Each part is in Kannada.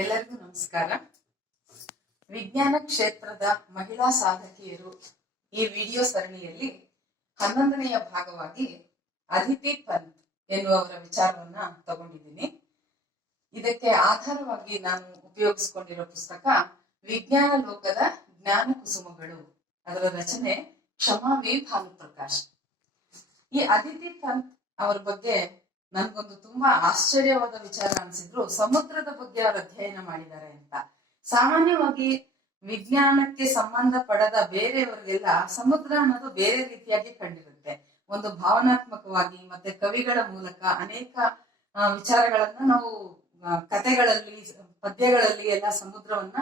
ಎಲ್ಲರಿಗೂ ನಮಸ್ಕಾರ. ವಿಜ್ಞಾನ ಕ್ಷೇತ್ರದ ಮಹಿಳಾ ಸಾಧಕಿಯರು ಈ ವಿಡಿಯೋ ಸರಣಿಯಲ್ಲಿ 11ನೆಯ ಭಾಗವಾಗಿ ಅದಿತಿ ಪಂತ್ ಎನ್ನುವವರ ವಿಚಾರವನ್ನ ತಗೊಂಡಿದ್ದೀನಿ. ಇದಕ್ಕೆ ಆಧಾರವಾಗಿ ನಾನು ಉಪಯೋಗಿಸಿಕೊಂಡಿರೋ ಪುಸ್ತಕ ವಿಜ್ಞಾನ ಲೋಕದ ಜ್ಞಾನ ಕುಸುಮಗಳು. ಅದರ ರಚನೆ ಕ್ಷಮಾ ವಿ ಭಾನುಪ್ರಕಾಶ್. ಈ ಅದಿತಿ ಪಂತ್ ಅವರ ಬಗ್ಗೆ ನನ್ಗೊಂದು ತುಂಬಾ ಆಶ್ಚರ್ಯವಾದ ವಿಚಾರ ಅನ್ಸಿದ್ರು. ಸಮುದ್ರದ ಬಗ್ಗೆ ಅವರು ಅಧ್ಯಯನ ಮಾಡಿದ್ದಾರೆ ಅಂತ. ಸಾಮಾನ್ಯವಾಗಿ ವಿಜ್ಞಾನಕ್ಕೆ ಸಂಬಂಧ ಪಡದ ಬೇರೆಯವರಿಗೆಲ್ಲ ಸಮುದ್ರ ಅನ್ನೋದು ಬೇರೆ ರೀತಿಯಾಗಿ ಕಂಡಿರುತ್ತೆ. ಒಂದು ಭಾವನಾತ್ಮಕವಾಗಿ ಮತ್ತೆ ಕವಿಗಳ ಮೂಲಕ ಅನೇಕ ವಿಚಾರಗಳನ್ನ ನಾವು ಕಥೆಗಳಲ್ಲಿ, ಪದ್ಯಗಳಲ್ಲಿ ಎಲ್ಲ ಸಮುದ್ರವನ್ನ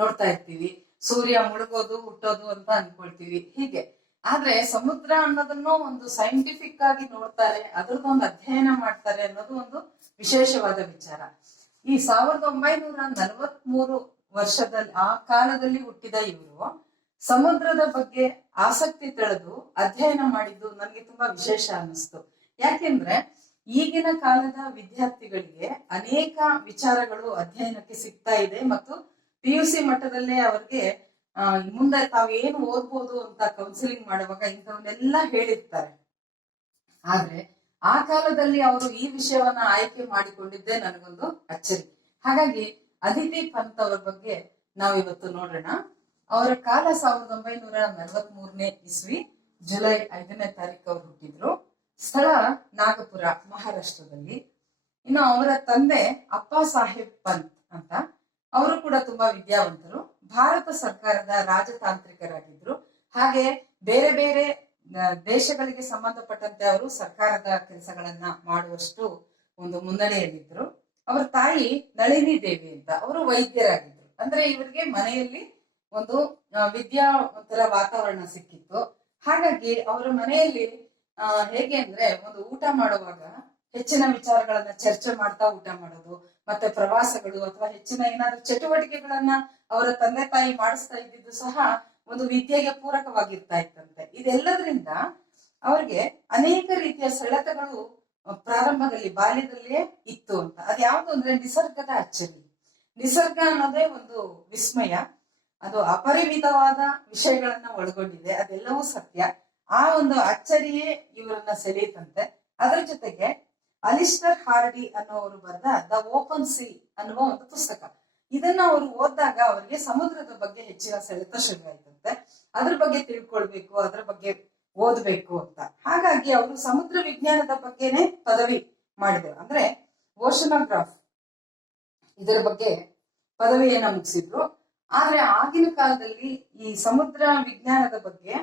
ನೋಡ್ತಾ ಇರ್ತೀವಿ. ಸೂರ್ಯ ಮುಳುಗೋದು ಹುಟ್ಟೋದು ಅಂತ ಅನ್ಕೊಳ್ತೀವಿ ಹೀಗೆ. ಆದ್ರೆ ಸಮುದ್ರ ಅನ್ನೋದನ್ನು ಒಂದು ಸೈಂಟಿಫಿಕ್ ಆಗಿ ನೋಡ್ತಾರೆ, ಅದ್ರದ್ದೊಂದು ಅಧ್ಯಯನ ಮಾಡ್ತಾರೆ ಅನ್ನೋದು ಒಂದು ವಿಶೇಷವಾದ ವಿಚಾರ. ಈ 1943 ವರ್ಷದಲ್ಲಿ ಆ ಕಾಲದಲ್ಲಿ ಹುಟ್ಟಿದ ಇವರು ಸಮುದ್ರದ ಬಗ್ಗೆ ಆಸಕ್ತಿ ತಳೆದು ಅಧ್ಯಯನ ಮಾಡಿದ್ದು ನನಗೆ ತುಂಬಾ ವಿಶೇಷ ಅನ್ನಿಸ್ತು. ಯಾಕೆಂದ್ರೆ ಈಗಿನ ಕಾಲದ ವಿದ್ಯಾರ್ಥಿಗಳಿಗೆ ಅನೇಕ ವಿಚಾರಗಳು ಅಧ್ಯಯನಕ್ಕೆ ಸಿಗ್ತಾ ಇದೆ ಮತ್ತು PUC ಮಟ್ಟದಲ್ಲೇ ಅವ್ರಿಗೆ ಮುಂದೆ ತಾವೇನು ಓದ್ಬೋದು ಅಂತ ಕೌನ್ಸಿಲಿಂಗ್ ಮಾಡುವಾಗ ಇಂಥವನ್ನೆಲ್ಲ ಹೇಳಿರ್ತಾರೆ. ಆದ್ರೆ ಆ ಕಾಲದಲ್ಲಿ ಅವರು ಈ ವಿಷಯವನ್ನ ಆಯ್ಕೆ ಮಾಡಿಕೊಂಡಿದ್ದೇ ನನಗೊಂದು ಅಚ್ಚರಿ. ಹಾಗಾಗಿ ಅದಿತಿ ಪಂತ್ ಅವರ ಬಗ್ಗೆ ನಾವು ಇವತ್ತು ನೋಡೋಣ. ಅವರ ಕಾಲ 1943ನೇ ಇಸ್ವಿ ಜುಲೈ 5ನೇ ತಾರೀಕು ಅವ್ರು ಹುಟ್ಟಿದ್ರು. ಸ್ಥಳ ನಾಗಪುರ, ಮಹಾರಾಷ್ಟ್ರದಲ್ಲಿ. ಇನ್ನು ಅವರ ತಂದೆ ಅಪ್ಪ ಸಾಹೇಬ್ ಪಂತ್ ಅಂತ. ಅವರು ಕೂಡ ತುಂಬಾ ವಿದ್ಯಾವಂತರು. ಭಾರತ ಸರ್ಕಾರದ ರಾಜತಾಂತ್ರಿಕರಾಗಿದ್ರು. ಹಾಗೆ ಬೇರೆ ಬೇರೆ ದೇಶಗಳಿಗೆ ಸಂಬಂಧಪಟ್ಟಂತೆ ಅವರು ಸರ್ಕಾರದ ಕೆಲಸಗಳನ್ನ ಮಾಡುವಷ್ಟು ಒಂದು ಮುನ್ನಡೆಯಲ್ಲಿದ್ರು. ಅವರ ತಾಯಿ ನಳಿನಿ ದೇವಿ ಅಂತ. ಅವರು ವೈದ್ಯರಾಗಿದ್ರು. ಅಂದ್ರೆ ಇವರಿಗೆ ಮನೆಯಲ್ಲಿ ಒಂದು ವಿದ್ಯಾವಂತರ ವಾತಾವರಣ ಸಿಕ್ಕಿತ್ತು. ಹಾಗಾಗಿ ಅವರ ಮನೆಯಲ್ಲಿ ಹೇಗೆ ಅಂದ್ರೆ ಒಂದು ಊಟ ಮಾಡುವಾಗ ಹೆಚ್ಚಿನ ವಿಚಾರಗಳನ್ನ ಚರ್ಚೆ ಮಾಡ್ತಾ ಊಟ ಮಾಡೋದು, ಮತ್ತೆ ಪ್ರವಾಸಗಳು ಅಥವಾ ಹೆಚ್ಚಿನ ಏನಾದ್ರೂ ಚಟುವಟಿಕೆಗಳನ್ನ ಅವರ ತಂದೆ ತಾಯಿ ಮಾಡಿಸ್ತಾ ಇದ್ದಿದ್ದು ಸಹ ಒಂದು ವಿದ್ಯೆಗೆ ಪೂರಕವಾಗಿರ್ತಾ ಇತ್ತಂತೆ. ಇದೆಲ್ಲದರಿಂದ ಅವ್ರಿಗೆ ಅನೇಕ ರೀತಿಯ ಸೆಳೆತಗಳು ಪ್ರಾರಂಭದಲ್ಲಿ, ಬಾಲ್ಯದಲ್ಲಿಯೇ ಇತ್ತು ಅಂತ. ಅದ್ಯಾವುದು ಅಂದ್ರೆ ನಿಸರ್ಗದ ಅಚ್ಚರಿ. ನಿಸರ್ಗ ಅನ್ನೋದೇ ಒಂದು ವಿಸ್ಮಯ. ಅದು ಅಪರಿಮಿತವಾದ ವಿಷಯಗಳನ್ನ ಒಳಗೊಂಡಿದೆ, ಅದೆಲ್ಲವೂ ಸತ್ಯ. ಆ ಒಂದು ಅಚ್ಚರಿಯೇ ಇವರನ್ನ ಸೆಳೆಯುತ್ತಂತೆ. ಅದರ ಜೊತೆಗೆ ಅಲಿಸ್ಟರ್ ಹಾರ್ಡಿ ಅನ್ನೋರು ಬರೆದ ದ ಓಪನ್ ಸಿ ಅನ್ನುವ ಒಂದು ಪುಸ್ತಕ, ಇದನ್ನ ಅವರು ಓದಿದಾಗ ಅವರಿಗೆ ಸಮುದ್ರದ ಬಗ್ಗೆ ಹೆಚ್ಚಿನ ಸೆಳೆತ ಶುರುವಾಯ್ತಂತೆ. ಅದ್ರ ಬಗ್ಗೆ ತಿಳ್ಕೊಳ್ಬೇಕು, ಅದ್ರ ಬಗ್ಗೆ ಓದ್ಬೇಕು ಅಂತ. ಹಾಗಾಗಿ ಅವರು ಸಮುದ್ರ ವಿಜ್ಞಾನದ ಬಗ್ಗೆನೆ ಪದವಿ ಮಾಡಿದರು. ಅಂದ್ರೆ ಓಷನೋಗ್ರಾಫ್ ಇದರ ಬಗ್ಗೆ ಪದವಿಯನ್ನ ಮುಗಿಸಿದ್ರು. ಆದ್ರೆ ಆಗಿನ ಕಾಲದಲ್ಲಿ ಈ ಸಮುದ್ರ ವಿಜ್ಞಾನದ ಬಗ್ಗೆ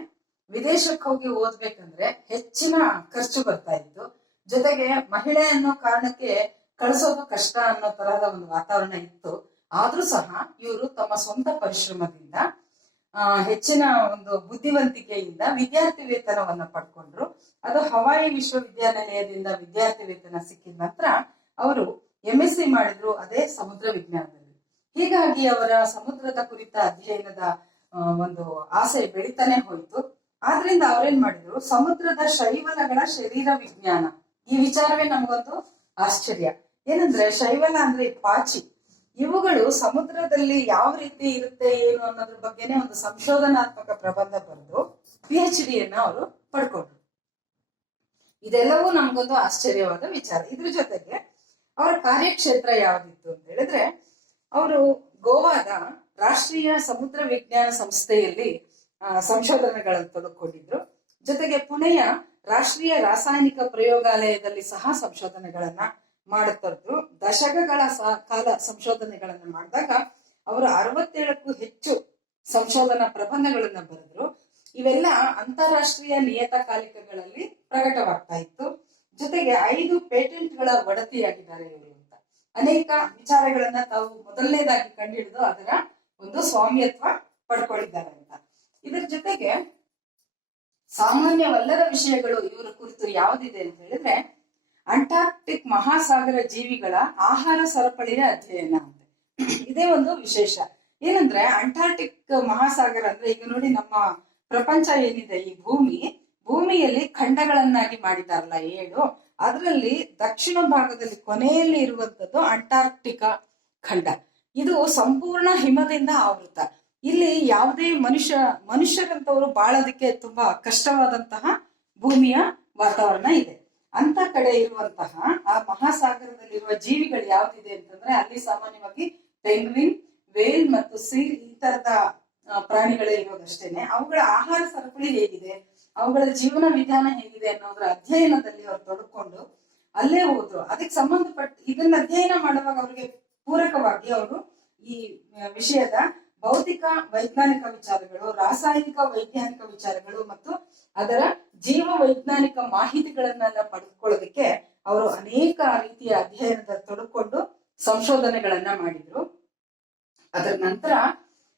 ವಿದೇಶಕ್ಕೆ ಹೋಗಿ ಓದ್ಬೇಕಂದ್ರೆ ಹೆಚ್ಚಿನ ಖರ್ಚು ಬರ್ತಾ ಇತ್ತು. ಜೊತೆಗೆ ಮಹಿಳೆ ಅನ್ನೋ ಕಾರಣಕ್ಕೆ ಕಳಿಸೋದು ಕಷ್ಟ ಅನ್ನೋ ತರಹದ ಒಂದು ವಾತಾವರಣ ಇತ್ತು. ಆದ್ರೂ ಸಹ ಇವರು ತಮ್ಮ ಸ್ವಂತ ಪರಿಶ್ರಮದಿಂದ, ಹೆಚ್ಚಿನ ಒಂದು ಬುದ್ಧಿವಂತಿಕೆಯಿಂದ ವಿದ್ಯಾರ್ಥಿ ವೇತನವನ್ನ ಪಡ್ಕೊಂಡ್ರು. ಅದು ಹವಾಯಿ ವಿಶ್ವವಿದ್ಯಾನಿಲಯದಿಂದ ವಿದ್ಯಾರ್ಥಿ ವೇತನ ಸಿಕ್ಕಿದ ನಂತರ ಅವರು MSc ಮಾಡಿದ್ರು, ಅದೇ ಸಮುದ್ರ ವಿಜ್ಞಾನದಲ್ಲಿ. ಹೀಗಾಗಿ ಅವರ ಸಮುದ್ರದ ಕುರಿತ ಅಧ್ಯಯನದ ಒಂದು ಆಸೆ ಬೆಳಿತಾನೆ ಹೋಯ್ತು. ಆದ್ರಿಂದ ಅವ್ರೇನ್ ಮಾಡಿದ್ರು, ಸಮುದ್ರದ ಶೈವಲಗಳ ಶರೀರ ವಿಜ್ಞಾನ, ಈ ವಿಚಾರವೇ ನಮಗೊಂದು ಆಶ್ಚರ್ಯ. ಏನಂದ್ರೆ ಶೈವಲ ಅಂದ್ರೆ ಪಾಚಿ, ಇವುಗಳು ಸಮುದ್ರದಲ್ಲಿ ಯಾವ ರೀತಿ ಇರುತ್ತೆ ಏನು ಅನ್ನೋದ್ರ ಬಗ್ಗೆನೆ ಒಂದು ಸಂಶೋಧನಾತ್ಮಕ ಪ್ರಬಂಧ ಬರೆದು PhD ಅವರು ಪಡ್ಕೊಂಡ್ರು. ಇದೆಲ್ಲವೂ ನಮ್ಗೊಂದು ಆಶ್ಚರ್ಯವಾದ ವಿಚಾರ. ಇದ್ರ ಜೊತೆಗೆ ಅವರ ಕಾರ್ಯಕ್ಷೇತ್ರ ಯಾವ್ದಿತ್ತು ಅಂತ ಹೇಳಿದ್ರೆ, ಅವರು ಗೋವಾದ ರಾಷ್ಟ್ರೀಯ ಸಮುದ್ರ ವಿಜ್ಞಾನ ಸಂಸ್ಥೆಯಲ್ಲಿ ಸಂಶೋಧನೆಗಳನ್ನು ತೊಡಗಿಕೊಂಡಿದ್ರು. ಜೊತೆಗೆ ಪುಣೆಯ ರಾಷ್ಟ್ರೀಯ ರಾಸಾಯನಿಕ ಪ್ರಯೋಗಾಲಯದಲ್ಲಿ ಸಹ ಸಂಶೋಧನೆಗಳನ್ನ ಮಾಡುತ್ತಿದ್ರು. ದಶಕಗಳ ಕಾಲ ಸಂಶೋಧನೆಗಳನ್ನ ಮಾಡಿದಾಗ ಅವರು 67ಕ್ಕೂ ಹೆಚ್ಚು ಸಂಶೋಧನಾ ಪ್ರಬಂಧಗಳನ್ನ ಬರೆದ್ರು. ಇವೆಲ್ಲ ಅಂತಾರಾಷ್ಟ್ರೀಯ ನಿಯತಕಾಲಿಕಗಳಲ್ಲಿ ಪ್ರಕಟವಾಗ್ತಾ ಇತ್ತು. ಜೊತೆಗೆ 5 ಪೇಟೆಂಟ್ಗಳ ಒಡತಿಯಾಗಿದ್ದಾರೆ ಇವರು ಅಂತ. ಅನೇಕ ವಿಚಾರಗಳನ್ನ ತಾವು ಮೊದಲನೇದಾಗಿ ಕಂಡುಹಿಡಿದು ಅದರ ಒಂದು ಸ್ವಾಮ್ಯತ್ವ ಪಡ್ಕೊಂಡಿದ್ದಾರೆ ಅಂತ. ಇದರ ಜೊತೆಗೆ ಸಾಮಾನ್ಯವಲ್ಲದ ವಿಷಯಗಳು ಇವರ ಕುರಿತು ಯಾವ್ದಿದೆ ಅಂತ ಹೇಳಿದ್ರೆ, ಅಂಟಾರ್ಕ್ಟಿಕ್ ಮಹಾಸಾಗರ ಜೀವಿಗಳ ಆಹಾರ ಸರಪಳಿಯ ಅಧ್ಯಯನ ಅಂತ. ಇದೇ ಒಂದು ವಿಶೇಷ. ಏನಂದ್ರೆ ಅಂಟಾರ್ಕ್ಟಿಕ್ ಮಹಾಸಾಗರ ಅಂದ್ರೆ, ಈಗ ನೋಡಿ ನಮ್ಮ ಪ್ರಪಂಚ ಏನಿದೆ, ಈ ಭೂಮಿಯಲ್ಲಿ ಖಂಡಗಳನ್ನಾಗಿ ಮಾಡಿದಾರಲ್ಲ 7, ಅದರಲ್ಲಿ ದಕ್ಷಿಣ ಭಾಗದಲ್ಲಿ ಕೊನೆಯಲ್ಲಿ ಇರುವಂತದ್ದು ಅಂಟಾರ್ಕ್ಟಿಕಾ ಖಂಡ. ಇದು ಸಂಪೂರ್ಣ ಹಿಮದಿಂದ ಆವೃತ. ಇಲ್ಲಿ ಯಾವುದೇ ಮನುಷ್ಯರಂತವರು ಬಾಳೋದಕ್ಕೆ ತುಂಬಾ ಕಷ್ಟವಾದಂತಹ ಭೂಮಿಯ ವಾತಾವರಣ ಇದೆ. ಅಂತ ಕಡೆ ಇರುವಂತಹ ಆ ಮಹಾಸಾಗರದಲ್ಲಿರುವ ಜೀವಿಗಳು ಯಾವ್ದಿದೆ ಅಂತಂದ್ರೆ ಅಲ್ಲಿ ಸಾಮಾನ್ಯವಾಗಿ ಪೆಂಗ್ವಿನ್, ವೇಲ್ ಮತ್ತು ಸೀಲ್ ಈ ತರದ ಪ್ರಾಣಿಗಳೇ ಇರೋದಷ್ಟೇನೆ. ಅವುಗಳ ಆಹಾರ ಸರಪಳಿ ಹೇಗಿದೆ, ಅವುಗಳ ಜೀವನ ವಿಧಾನ ಹೇಗಿದೆ ಅನ್ನೋದ್ರ ಅಧ್ಯಯನದಲ್ಲಿ ಅವ್ರು ತೊಡಕೊಂಡು ಅಲ್ಲೇ ಹೋದ್ರು. ಅದಕ್ಕೆ ಸಂಬಂಧಪಟ್ಟ ಇದನ್ನ ಅಧ್ಯಯನ ಮಾಡುವಾಗ ಅವ್ರಿಗೆ ಪೂರಕವಾಗಿ ಅವರು ಈ ವಿಷಯದ ಭೌತಿಕ ವೈಜ್ಞಾನಿಕ ವಿಚಾರಗಳು, ರಾಸಾಯನಿಕ ವೈಜ್ಞಾನಿಕ ವಿಚಾರಗಳು ಮತ್ತು ಅದರ ಜೀವ ವೈಜ್ಞಾನಿಕ ಮಾಹಿತಿಗಳನ್ನೆಲ್ಲ ಪಡೆದುಕೊಳ್ಳೋದಕ್ಕೆ ಅವರು ಅನೇಕ ರೀತಿಯ ಅಧ್ಯಯನದಲ್ಲಿ ತೊಡಕೊಂಡು ಸಂಶೋಧನೆಗಳನ್ನ ಮಾಡಿದ್ರು. ಅದರ ನಂತರ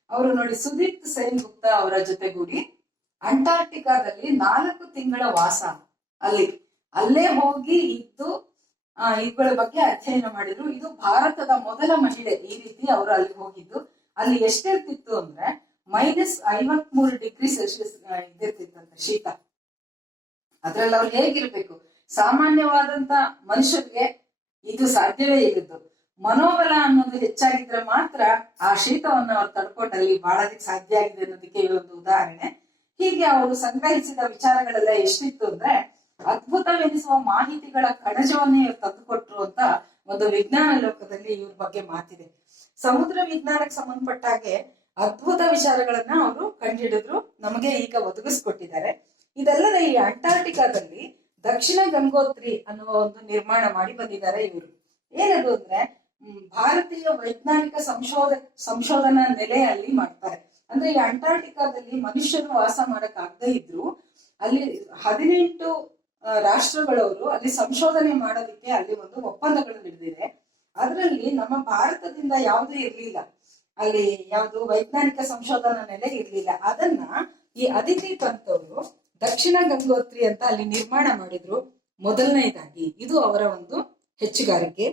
ಅವರು ನೋಡಿ ಸುದೀಪ್ ಸೇನ್ ಗುಪ್ತಾ ಅವರ ಜೊತೆಗೂಡಿ ಅಂಟಾರ್ಟಿಕಾದಲ್ಲಿ 4 ತಿಂಗಳ ವಾಸ ಅಲ್ಲೇ ಹೋಗಿ ಇದ್ದು ಇವುಗಳ ಬಗ್ಗೆ ಅಧ್ಯಯನ ಮಾಡಿದ್ರು. ಇದು ಭಾರತದ ಮೊದಲ ಮಹಿಳೆ ಈ ರೀತಿ ಅವರು ಅಲ್ಲಿ ಹೋಗಿದ್ದು. ಅಲ್ಲಿ ಎಷ್ಟಿರ್ತಿತ್ತು ಅಂದ್ರೆ -53°C ಇದಿರ್ತಿತ್ತಂತೆ ಶೀತ. ಅದ್ರಲ್ಲಿ ಅವ್ರು ಹೇಗಿರ್ಬೇಕು, ಸಾಮಾನ್ಯವಾದಂತ ಮನುಷ್ಯರಿಗೆ ಇದು ಸಾಧ್ಯವೇ ಇಲ್ಲದ್ದು. ಮನೋಬಲ ಅನ್ನೋದು ಹೆಚ್ಚಾಗಿದ್ರೆ ಮಾತ್ರ ಆ ಶೀತವನ್ನು ಅವ್ರು ತಡ್ಕೊಂಡು ಅಲ್ಲಿ ಬಾಳೋದಕ್ಕೆ ಸಾಧ್ಯ ಆಗಿದೆ ಅನ್ನೋದಕ್ಕೆ ಒಂದು ಉದಾಹರಣೆ. ಹೀಗೆ ಅವರು ಸಂಗ್ರಹಿಸಿದ ವಿಚಾರಗಳೆಲ್ಲ ಎಷ್ಟಿತ್ತು ಅಂದ್ರೆ ಅದ್ಭುತವೆನಿಸುವ ಮಾಹಿತಿಗಳ ಕಣಜವನ್ನೇ ಇವ್ರು ತಂದುಕೊಟ್ರು ಅಂತ ಒಂದು ವಿಜ್ಞಾನ ಲೋಕದಲ್ಲಿ ಇವ್ರ ಬಗ್ಗೆ ಮಾತಿದೆ. ಸಮುದ್ರ ವಿಜ್ಞಾನಕ್ಕೆ ಸಂಬಂಧಪಟ್ಟ ಹಾಗೆ ಅದ್ಭುತ ವಿಚಾರಗಳನ್ನ ಅವರು ಕಂಡುಹಿಡಿದ್ರು, ನಮಗೆ ಈಗ ಒದಗಿಸ್ಕೊಟ್ಟಿದ್ದಾರೆ. ಇದಲ್ಲದೆ ಈ ಅಂಟಾರ್ಟಿಕಾದಲ್ಲಿ ದಕ್ಷಿಣ ಗಂಗೋತ್ರಿ ಅನ್ನುವ ಒಂದು ನಿರ್ಮಾಣ ಮಾಡಿ ಬಂದಿದ್ದಾರೆ ಇವರು. ಏನದು ಅಂದ್ರೆ ಭಾರತೀಯ ವೈಜ್ಞಾನಿಕ ಸಂಶೋಧನಾ ನೆಲೆ ಅಲ್ಲಿ ಮಾಡ್ತಾರೆ. ಅಂದ್ರೆ ಈ ಅಂಟಾರ್ಟಿಕಾದಲ್ಲಿ ಮನುಷ್ಯರು ವಾಸ ಮಾಡಕ್ ಆಗದೆ ಇದ್ರು ಅಲ್ಲಿ 18 ರಾಷ್ಟ್ರಗಳವರು ಅಲ್ಲಿ ಸಂಶೋಧನೆ ಮಾಡೋದಿಕ್ಕೆ ಅಲ್ಲಿ ಒಂದು ಒಪ್ಪಂದಗಳು ನಡೆದಿದೆ. ಅದರಲ್ಲಿ ನಮ್ಮ ಭಾರತದಿಂದ ಯಾವುದೂ ಇರ್ಲಿಲ್ಲ, ಅಲ್ಲಿ ಯಾವುದು ವೈಜ್ಞಾನಿಕ ಸಂಶೋಧನಾ ನೆಲೆ ಇರ್ಲಿಲ್ಲ. ಅದನ್ನ ಈ ಅದಿತಿ ಪಂತ್ ಅವರು ದಕ್ಷಿಣ ಗಂಗೋತ್ರಿ ಅಂತ ಅಲ್ಲಿ ನಿರ್ಮಾಣ ಮಾಡಿದ್ರು ಮೊದಲನೇದಾಗಿ. ಇದು ಅವರ ಒಂದು ಹೆಚ್ಚುಗಾರಿಕೆ.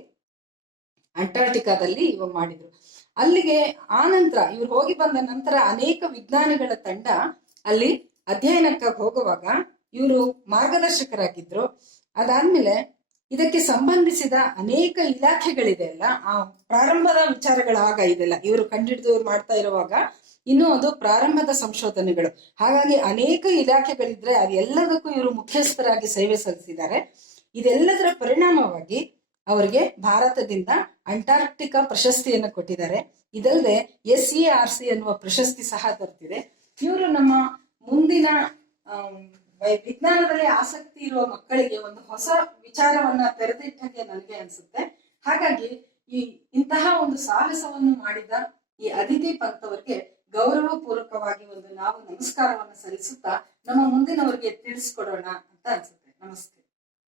ಅಂಟಾರ್ಟಿಕಾದಲ್ಲಿ ಇವರು ಮಾಡಿದ್ರು. ಅಲ್ಲಿಗೆ ಆ ನಂತರ ಇವ್ರು ಹೋಗಿ ಬಂದ ನಂತರ ಅನೇಕ ವಿಜ್ಞಾನಿಗಳ ತಂಡ ಅಲ್ಲಿ ಅಧ್ಯಯನಕ್ಕೆ ಹೋಗುವಾಗ ಇವರು ಮಾರ್ಗದರ್ಶಕರಾಗಿದ್ರು. ಅದಾದ್ಮೇಲೆ ಇದಕ್ಕೆ ಸಂಬಂಧಿಸಿದ ಅನೇಕ ಇಲಾಖೆಗಳಿದೆ ಅಲ್ಲ, ಆ ಪ್ರಾರಂಭದ ವಿಚಾರಗಳಾಗ ಇದೆಲ್ಲ ಇವರು ಕಂಡುಹಿಡಿದು ಮಾಡ್ತಾ ಇರುವಾಗ ಇನ್ನು ಅದು ಪ್ರಾರಂಭದ ಸಂಶೋಧನೆಗಳು. ಹಾಗಾಗಿ ಅನೇಕ ಇಲಾಖೆಗಳಿದ್ರೆ ಅದೆಲ್ಲದಕ್ಕೂ ಇವರು ಮುಖ್ಯಸ್ಥರಾಗಿ ಸೇವೆ ಸಲ್ಲಿಸಿದ್ದಾರೆ. ಇದೆಲ್ಲದರ ಪರಿಣಾಮವಾಗಿ ಅವರಿಗೆ ಭಾರತದಿಂದ ಅಂಟಾರ್ಕ್ಟಿಕಾ ಪ್ರಶಸ್ತಿಯನ್ನು ಕೊಟ್ಟಿದ್ದಾರೆ. ಇದಲ್ಲದೆ SERC ಅನ್ನುವ ಪ್ರಶಸ್ತಿ ಸಹ ದೊರೆತಿದೆ. ಇವರು ನಮ್ಮ ಮುಂದಿನ ವಿಜ್ಞಾನದಲ್ಲಿ ಆಸಕ್ತಿ ಇರುವ ಮಕ್ಕಳಿಗೆ ಒಂದು ಹೊಸ ವಿಚಾರವನ್ನ ತೆರೆದಿಟ್ಟಂಗೆ ನನಗೆ ಅನ್ಸುತ್ತೆ. ಹಾಗಾಗಿ ಇಂತಹ ಒಂದು ಸಾಹಸವನ್ನು ಮಾಡಿದ ಈ ಅದಿತಿ ಪಂತ್ ಅವರಿಗೆ ಗೌರವ ಪೂರ್ವಕವಾಗಿ ನಾವು ನಮಸ್ಕಾರವನ್ನು ಸಲ್ಲಿಸುತ್ತಾ ನಮ್ಮ ಮುಂದಿನವರಿಗೆ ತಿಳಿಸ್ಕೊಡೋಣ ಅಂತ ಅನ್ಸುತ್ತೆ.